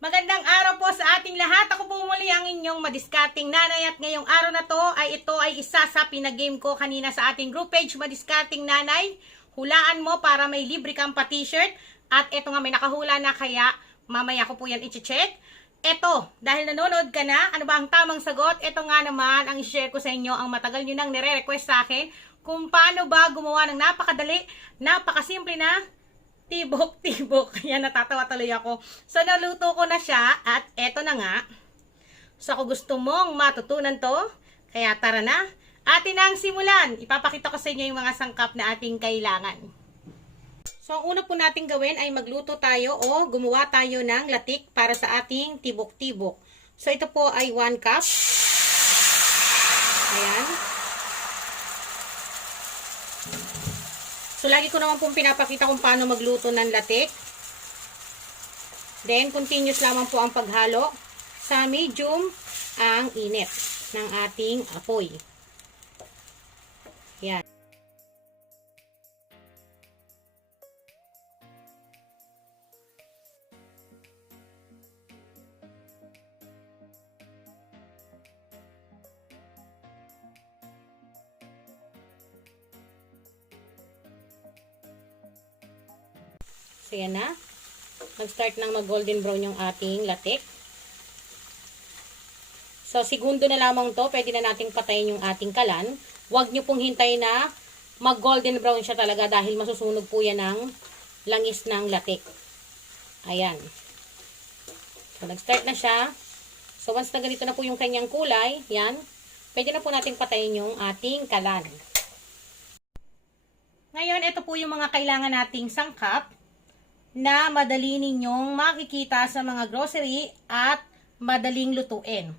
Magandang araw po sa ating lahat. Ako po muli ang inyong madiskarting nanay at ngayong araw na to ito ay isa sa pinag-game ko kanina sa ating group page, Madiskarting Nanay. Hulaan mo para may libre kang pa-t-shirt at ito nga may nakahula na kaya mamaya ko po yan i-check. Ito, dahil nanonood ka na, ano ba ang tamang sagot? Ito nga naman ang i-share ko sa inyo ang matagal nyo nang nire-request sa akin kung paano ba gumawa ng napakadali, napakasimple na tibok-tibok. Yan, natatawa tuloy ako. So, naluto ko na siya at eto na nga. So, kung gusto mong matutunan to, kaya tara na. Atin na ang simulan. Ipapakita ko sa inyo yung mga sangkap na ating kailangan. So, ang una po natin gawin ay magluto tayo o gumawa tayo ng latik para sa ating tibok-tibok. So, ito po ay 1 cup. Ayan. So, lagi ko naman pong pinapakita kung paano magluto ng latik. Then, continuous lamang po ang paghalo. Sa medium ang init ng ating apoy. Yan. So, yan na. Mag-start ng mag-golden brown yung ating latik. So, segundo na lamang to. Pwede na nating patayin yung ating kalan. Huwag nyo pong hintayin na mag-golden brown siya talaga dahil masusunog po yan ng langis ng latik. Ayan. So, nag-start na siya. So, once na ganito na po yung kanyang kulay, yan, pwede na po nating patayin yung ating kalan. Ngayon, ito po yung mga kailangan nating sangkap na madali ninyong makikita sa mga grocery at madaling lutuin.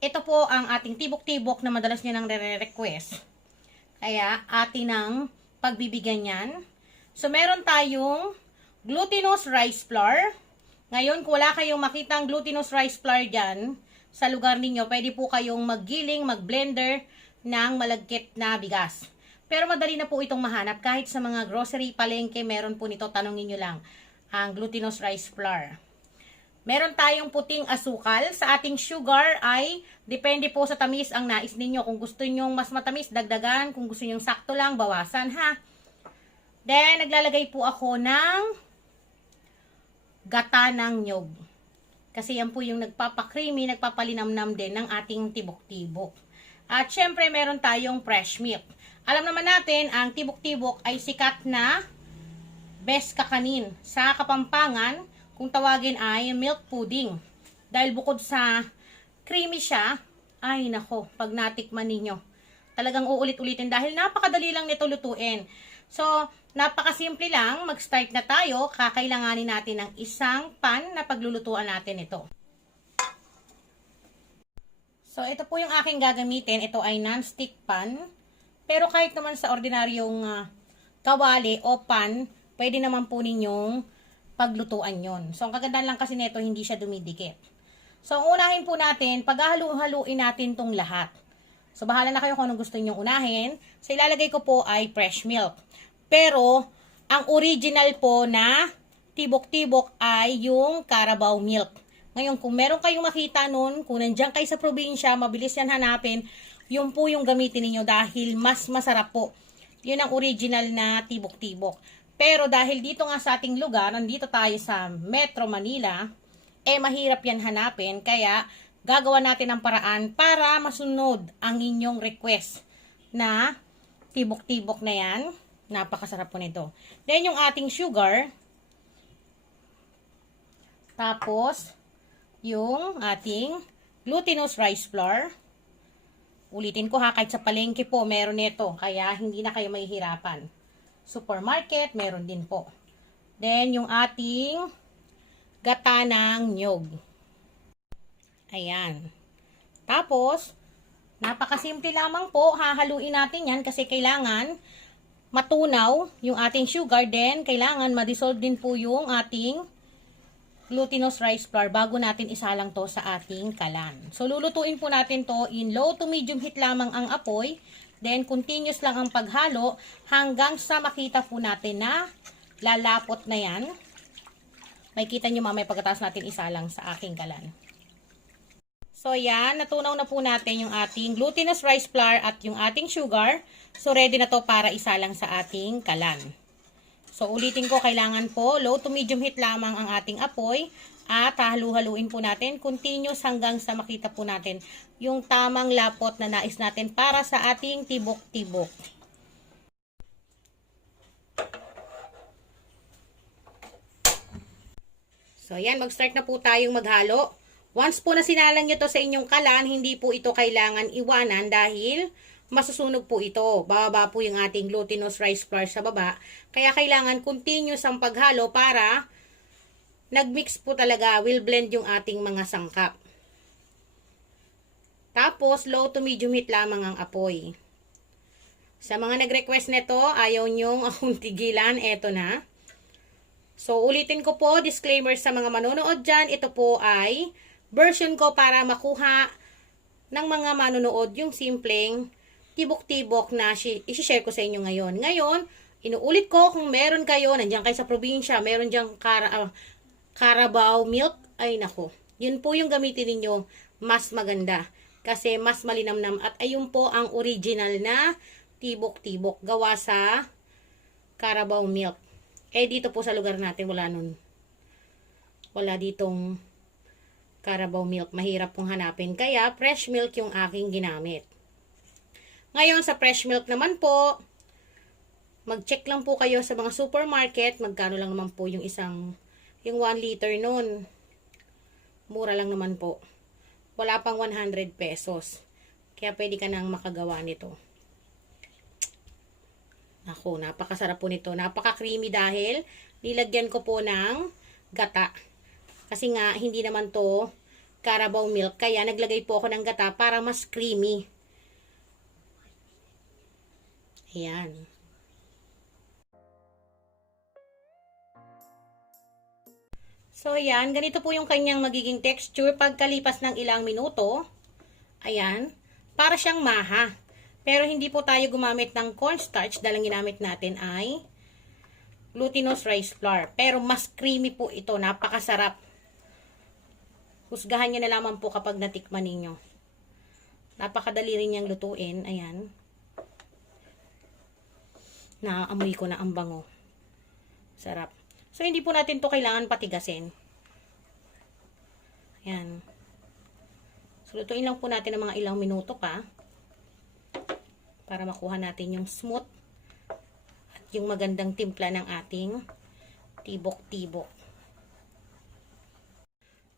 Ito po ang ating tibok-tibok na madalas nyo nang re-request. Kaya atin ang pagbibigyan yan. So meron tayong glutinous rice flour. Ngayon kung wala kayong makitang glutinous rice flour dyan sa lugar ninyo, pwede po kayong maggiling, mag-blender ng malagkit na bigas. Pero madali na po itong mahanap. Kahit sa mga grocery, palengke, meron po nito. Tanongin nyo lang ang glutinous rice flour. Meron tayong puting asukal. Sa ating sugar ay depende po sa tamis ang nais ninyo. Kung gusto niyo mas matamis, dagdagan. Kung gusto niyo sakto lang, bawasan ha. Then, naglalagay po ako ng gata ng nyog. Kasi yan po yung nagpapakreamy, nagpapalinamnam din ng ating tibok-tibok. At syempre, meron tayong fresh milk. Alam naman natin, ang tibok-tibok ay sikat na best kakanin sa Kapampangan, kung tawagin ay milk pudding. Dahil bukod sa creamy siya, ay nako, pag natikman ninyo, talagang uulit-ulitin dahil napakadali lang nito lutuin. So, napakasimple lang, mag-start na tayo. Kakailanganin natin ng isang pan na paglulutuan natin ito. So, ito po yung aking gagamitin. Ito ay non-stick pan. Pero kahit naman sa ordinaryong kawali o pan, pwede naman po ninyong paglutuan yon. So, ang kagandahan lang kasi nito, hindi siya dumidikit. So, unahin po natin, paghahalu-haluin natin tong lahat. So, bahala na kayo kung anong gusto ninyong unahin. So, ilalagay ko po ay fresh milk. Pero, ang original po na tibok-tibok ay yung Carabao milk. Ngayon, kung meron kayong makita nun, kung nandiyan kayo sa probinsya, mabilis yan hanapin, yun po yung gamitin niyo dahil mas masarap po. Yun ang original na tibok-tibok. Pero dahil dito nga sa ating lugar, nandito tayo sa Metro Manila, mahirap yan hanapin. Kaya gagawa natin ang paraan para masunod ang inyong request na tibok-tibok na yan. Napakasarap po nito. Then yung ating sugar. Tapos yung ating glutinous rice flour. Ulitin ko ha, kahit sa palengke po meron nito. Kaya hindi na kayo mahihirapan. Supermarket, meron din po. Then, yung ating gata ng nyog. Ayan. Tapos, napakasimple lamang po. Hahaluin natin yan kasi kailangan matunaw yung ating sugar. Then, kailangan ma-dissolve din po yung ating glutinous rice flour bago natin isalang to sa ating kalan. So, lulutuin po natin to in low to medium heat lamang ang apoy. Then, continuous lang ang paghalo hanggang sa makita po natin na lalapot na yan. Makikita nyo mamaya pagkatapos natin isalang sa aking kalan. So, yan. Natunaw na po natin yung ating glutinous rice flour at yung ating sugar. So, ready na to para isalang sa ating kalan. So, ulitin ko, kailangan po low to medium heat lamang ang ating apoy. At halu-haluin po natin continuous hanggang sa makita po natin yung tamang lapot na nais natin para sa ating tibok-tibok. So, yan. Mag-start na po tayong maghalo. Once po na sinalang nyo to sa inyong kalan, hindi po ito kailangan iwanan dahil masusunog po ito. Bababa po yung ating glutinous rice flour sa baba. Kaya kailangan continuous ang paghalo para nagmix po talaga, will blend yung ating mga sangkap. Tapos, low to medium heat lamang ang apoy. Sa mga nag-request nito, ayaw nyong akong tigilan, eto na. So, ulitin ko po, disclaimer sa mga manonood dyan, ito po ay version ko para makuha ng mga manonood yung simpleng tibok-tibok na isi-share ko sa inyo ngayon. Ngayon, inuulit ko kung meron kayo, nandiyan kayo sa probinsya, meron diyang Carabao milk, ay nako. Yun po yung gamitin ninyo, mas maganda. Kasi mas malinamnam at ayun po ang original na tibok-tibok gawa sa Carabao milk. Eh dito po sa lugar natin wala nun. Wala ditong Carabao milk, mahirap pong hanapin. Kaya, fresh milk yung aking ginamit. Ngayon, sa fresh milk naman po, mag-check lang po kayo sa mga supermarket. Magkano lang naman po yung 1 liter nun. Mura lang naman po. Wala pang 100 pesos. Kaya, pwede ka nang makagawa nito. Ako, napakasarap po nito. Napaka-creamy dahil nilagyan ko po ng gata. Kasi nga, hindi naman to Carabao milk. Kaya, naglagay po ako ng gata para mas creamy. Ayan. So, ayan. Ganito po yung kanyang magiging texture pagkalipas ng ilang minuto. Ayan. Para siyang maha. Pero, hindi po tayo gumamit ng cornstarch dahil ang ginamit natin ay glutinous rice flour. Pero, mas creamy po ito. Napakasarap. Husgahan nyo na lamang po kapag natikman ninyo. Napakadali rin niyang lutuin. Ayan. Naamoy ko na ang bango. Sarap. So, hindi po natin to kailangan patigasin. Ayan. So, lutuin lang po natin ng mga ilang minuto pa. Para makuha natin yung smooth at yung magandang timpla ng ating tibok-tibok.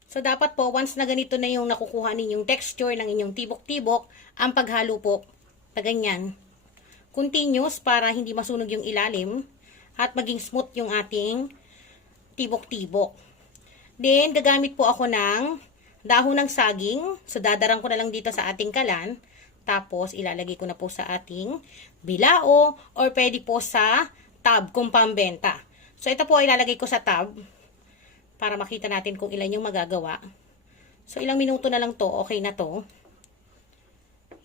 So, dapat po, once na ganito na yung nakukuha ninyong texture ng inyong tibok-tibok, ang paghalo po, na ganyan, continuous para hindi masunog yung ilalim at maging smooth yung ating tibok-tibok. Then, gagamit po ako ng dahon ng saging. So, dadarang ko na lang dito sa ating kalan. Tapos, ilalagay ko na po sa ating bilao or pwede po sa tub kung pambenta. So, ito po ilalagay ko sa tub para makita natin kung ilan yung magagawa. So, ilang minuto na lang to, okay na to.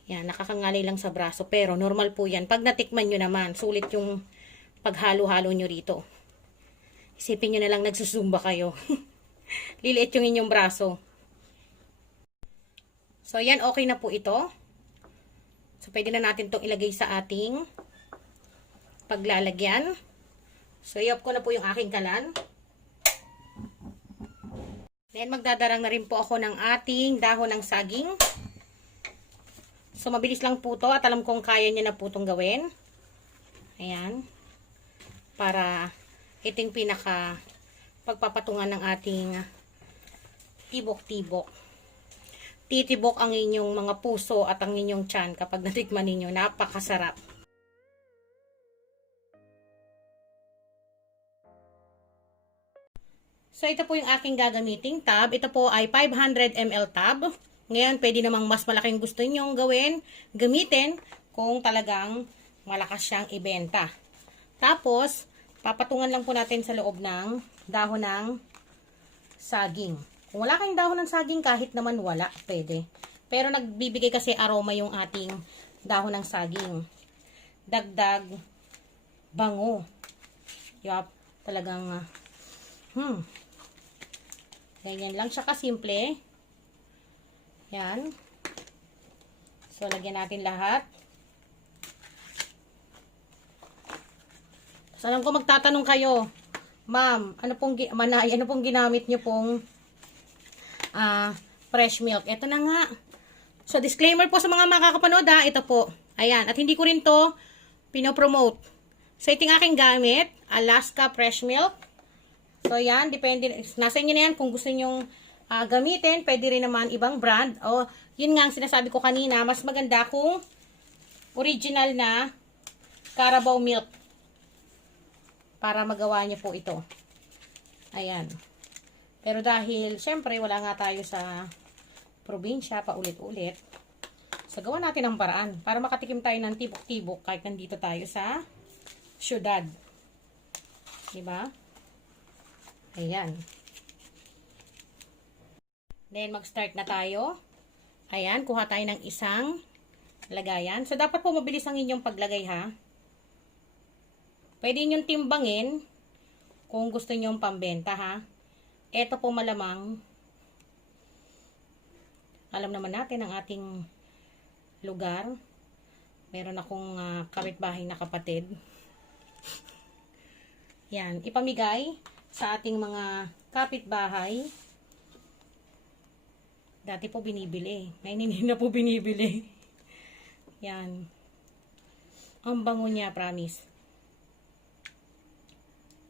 Yan, nakakangalay lang sa braso. Pero, normal po yan. Pag natikman nyo naman, sulit yung paghalo-halo nyo rito. Isipin nyo na lang nagsusumba kayo. Liliit yung inyong braso. So, yan, okay na po ito. So, pwede na natin itong ilagay sa ating paglalagyan. So, i-off ko na po yung aking kalan. Then, magdadarang na rin po ako ng ating dahon ng saging. So, mabilis lang po to at alam kong kaya niya na po itong gawin. Ayan. Para iting pinaka pagpapatungan ng ating tibok-tibok. Titibok ang inyong mga puso at ang inyong tiyan kapag natikman ninyo. Napakasarap. So, ito po yung aking gagamiting tub. Ito po ay 500 ml tub. Ngayon, pwede namang mas malaking gusto nyong gamitin kung talagang malakas siyang ibenta. Tapos, papatungan lang po natin sa loob ng dahon ng saging. Kung wala kayong dahon ng saging, kahit naman wala, pwede. Pero nagbibigay kasi aroma yung ating dahon ng saging. Dagdag bango. Yup, talagang Ganyan lang siya kasimple. Yan. So, lagyan natin lahat. So, alam ko magtatanong kayo, ma'am, ano pong ginamit niyo pong fresh milk? Ito na nga. So, disclaimer po sa mga makakapanood ito po. Ayan. At hindi ko rin to pinopromote. So, ito yung aking gamit. Alaska fresh milk. So, yan. Depende. Nasa inyo na yan kung gusto nyong gamitin. Pwede rin naman ibang brand. O, yun nga ang sinasabi ko kanina. Mas maganda kung original na Carabao milk. Para magawa niyo po ito. Ayan. Pero dahil, syempre, wala nga tayo sa probinsya, paulit-ulit. So, gawa natin ang paraan para makatikim tayo ng tibok-tibok kahit nandito tayo sa syudad. Diba? Ayan. Then, mag-start na tayo. Ayan, kuha tayo ng isang lagayan. So, dapat po mabilis ang inyong paglagay, ha? Pwede nyo timbangin kung gusto nyo pambenta, ha? Ito po malamang, alam naman natin ang ating lugar. Meron akong kapitbahay na kapatid. Yan, ipamigay sa ating mga kapitbahay. Dati po binibili. Ngayon hindi na po binibili. Yan. Ang bango niya, promise.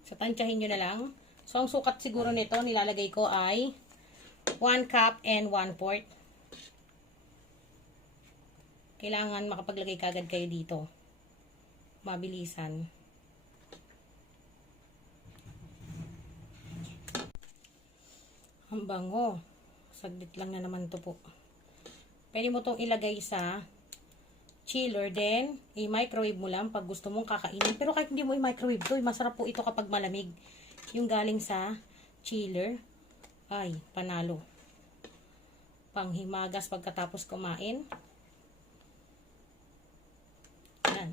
So, tansyahin nyo na lang. So, ang sukat siguro nito, nilalagay ko ay 1 cup and 1/4. Kailangan makapaglagay kagad kayo dito. Mabilisan. Ang bango. Saglit lang na naman to po. Pwede mo itong ilagay sa chiller, then i-microwave mo lang pag gusto mong kakainin. Pero kahit hindi mo i-microwave to, masarap po ito kapag malamig. Yung galing sa chiller, ay, panalo. Panghimagas pagkatapos kumain. Yan.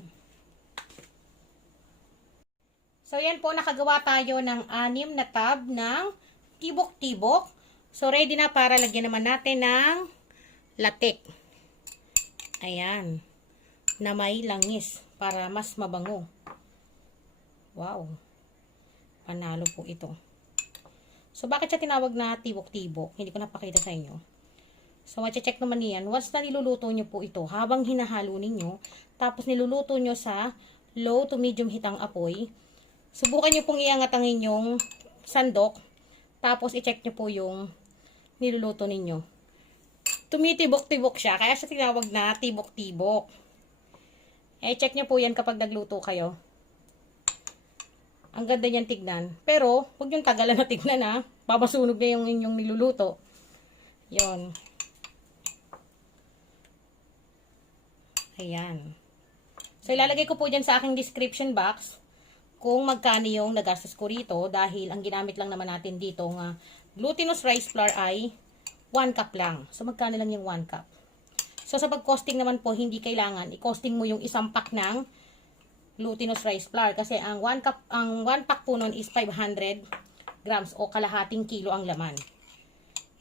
So, yan po, nakagawa tayo ng 6 na tab ng tibok-tibok. So, ready na para lagyan naman natin ng latik. Ayan. Na may langis para mas mabango. Wow. Panalo po ito. So, bakit siya tinawag na tibok-tibok? Hindi ko napakita sa inyo. So, check naman niyan. Once na niluluto nyo po ito, habang hinahalo ninyo, tapos niluluto nyo sa low to medium heat ang apoy, subukan nyo pong iangat ang inyong sandok, tapos i-check nyo po yung niluluto ninyo. Tumitibok-tibok siya, kaya siya tinawag na tibok-tibok. Check nyo po yan kapag nagluto kayo. Ang ganda niyan tignan. Pero, huwag yung tagalan na tignan, ha. Papasunog na yung inyong niluluto. Yon. Ayan. So, ilalagay ko po dyan sa aking description box kung magkano yung nagastos ko rito dahil ang ginamit lang naman natin dito nga glutinous rice flour ay 1 cup lang. So, magkano lang yung 1 cup? So, sa pag-costing naman po, hindi kailangan i-costing mo yung isang pack ng glutinous rice flour. Kasi ang 1 pack po nun is 500 grams o kalahating kilo ang laman.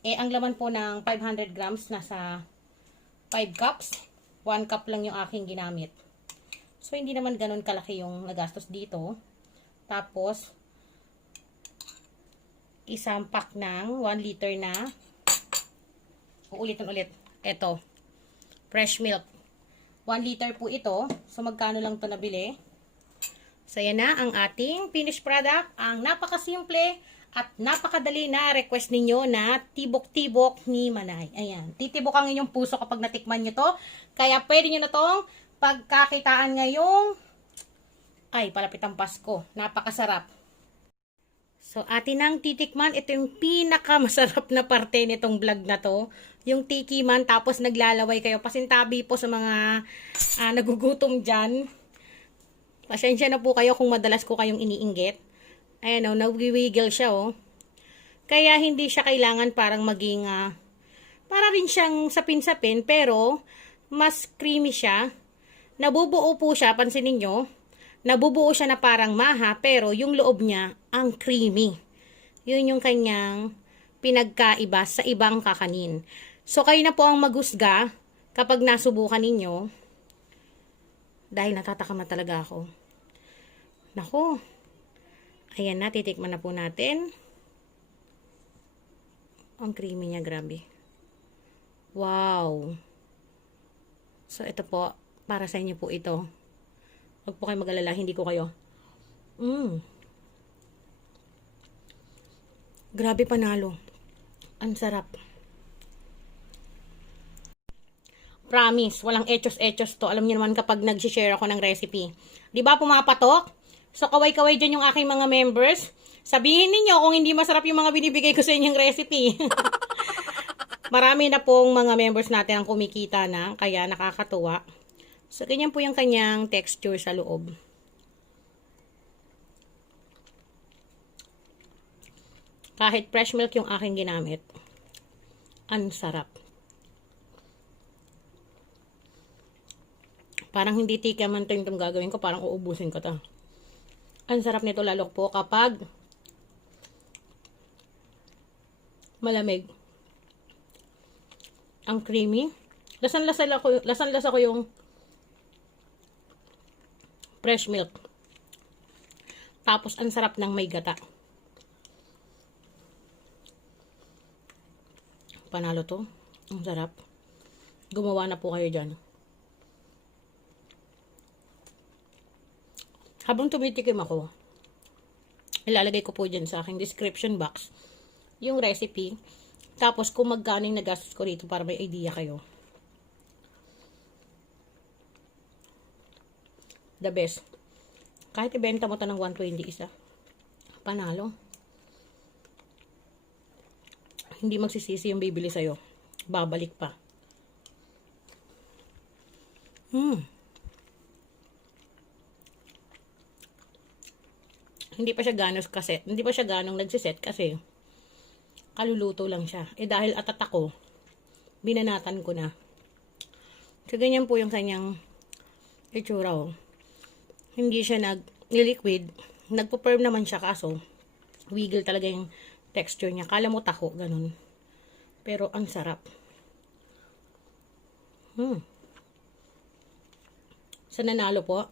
Ang laman po ng 500 grams nasa 5 cups. 1 cup lang yung aking ginamit. So, hindi naman ganun kalaki yung nagastos dito. Tapos, isang pack ng 1 liter na, uulitin ulit, ito. Fresh milk. 1 liter po ito. So, magkano lang ito nabili? So, yan na ang ating finished product. Ang napakasimple at napakadali na request ninyo na tibok-tibok ni Manay. Ayan. Titibok ang inyong puso kapag natikman nyo to. Kaya, pwede nyo na tong pagkakitaan ngayong palapit ang Pasko. Napakasarap. So, atin ang titikman. Ito yung pinakamasarap na parte nitong vlog na to. Yung tikiman, tapos naglalaway kayo. Pasintabi po sa mga nagugutom dyan. Pasensya na po kayo kung madalas ko kayong iniinggit. Ayan o, nagwiwiggle siya o. Kaya hindi siya kailangan parang maging, para rin siyang sapin-sapin, pero mas creamy siya. Nabubuo po siya, pansinin nyo. Nabubuo siya na parang maha, pero yung loob niya, ang creamy. Yun yung kanyang pinagkaiba sa ibang kakanin. So, kayo na po ang maghusga kapag nasubukan ninyo. Dahil natatakam na talaga ako. Nako. Ayan na, titikman na po natin. Ang creamy niya, grabe. Wow. So, ito po. Para sa inyo po ito. Huwag po kayo mag-alala, hindi ko kayo. Grabe, panalo. Ang sarap. Promise, walang etos-etos to. Alam niyo naman kapag nag-share ako ng recipe. Di ba pumapatok? So, kaway-kaway dyan yung aking mga members. Sabihin ninyo kung hindi masarap yung mga binibigay ko sa inyong recipe. Marami na pong mga members natin ang kumikita na, kaya nakakatuwa. So, ganyan po yung kanyang texture sa loob. Kahit fresh milk yung aking ginamit. Ang sarap. Parang hindi tikaman to yung gagawin ko. Parang uubusin ko to. Ang sarap nito lalo po kapag malamig. Ang creamy. Lasan-lasa ko yung fresh milk. Tapos, ang sarap ng may gata. Panalo to. Ang sarap. Gumawa na po kayo dyan. Habang tumitikim ako, ilalagay ko po dyan sa aking description box yung recipe. Tapos, kung magkano yung nagastos ko rito para may idea kayo. The best. Kahit ibenta mo ito ng 120 isa. Panalo. Hindi magsisisi yung bibili sa'yo. Babalik pa. Hindi pa siya ganong nagsiset kasi kaluluto lang siya. Eh dahil atat ako, binanatan ko na. So ganyan po yung kanyang itsura. Hindi siya nag-liquid. Nagpo-firm naman siya kaso wiggle talaga yung texture niya. Kala mo taho, ganun. Pero ang sarap. Sa nanalo po,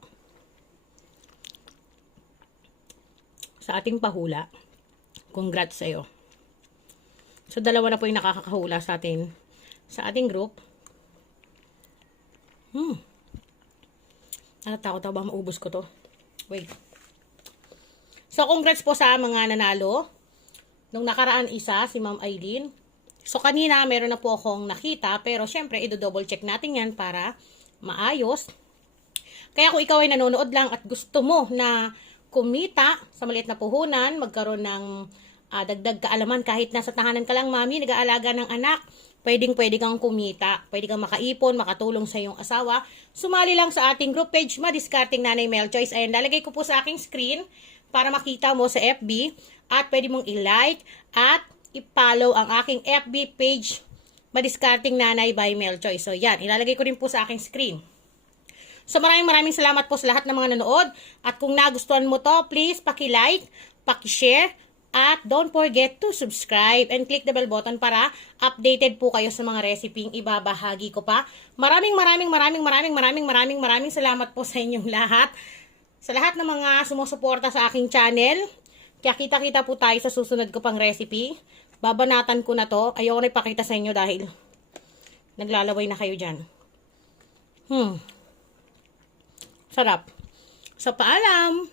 sa ating pahula, congrats sa'yo. So, dalawa na po yung nakakahula sa atin, sa ating group. Natatakot ako ba maubos ko to? Wait. So, congrats po sa mga nanalo. Nung nakaraan isa, si Ma'am Aileen. So, kanina, meron na po akong nakita, pero syempre, i-double check natin yan para maayos. Kaya kung ikaw ay nanonood lang at gusto mo na kumita sa maliit na puhunan, magkaroon ng dagdag kaalaman kahit nasa tahanan ka lang, mami, nag-aalaga ng anak, pwede kang kumita, pwede kang makaipon, makatulong sa iyong asawa, sumali lang sa ating group page, Madiskarteng Nanay Mel Choice. Ayan, lalagay ko po sa aking screen para makita mo sa FB at pwede mong i-like at i-follow ang aking FB page, Madiskarteng Nanay by Mel Choice. So, yan, ilalagay ko rin po sa aking screen. So, maraming salamat po sa lahat ng mga nanood. At kung nagustuhan mo to, please paki-like, paki-share, at don't forget to subscribe and click the bell button para updated po kayo sa mga reseping ibabahagi ko pa. Maraming salamat po sa inyong lahat. Sa lahat ng mga sumusuporta sa aking channel. Kaya kita-kita po tayo sa susunod ko pang recipe. Babanatan ko na to. Ayoko na ipakita sa inyo dahil naglalaway na kayo dyan. Sarap. So, paalam!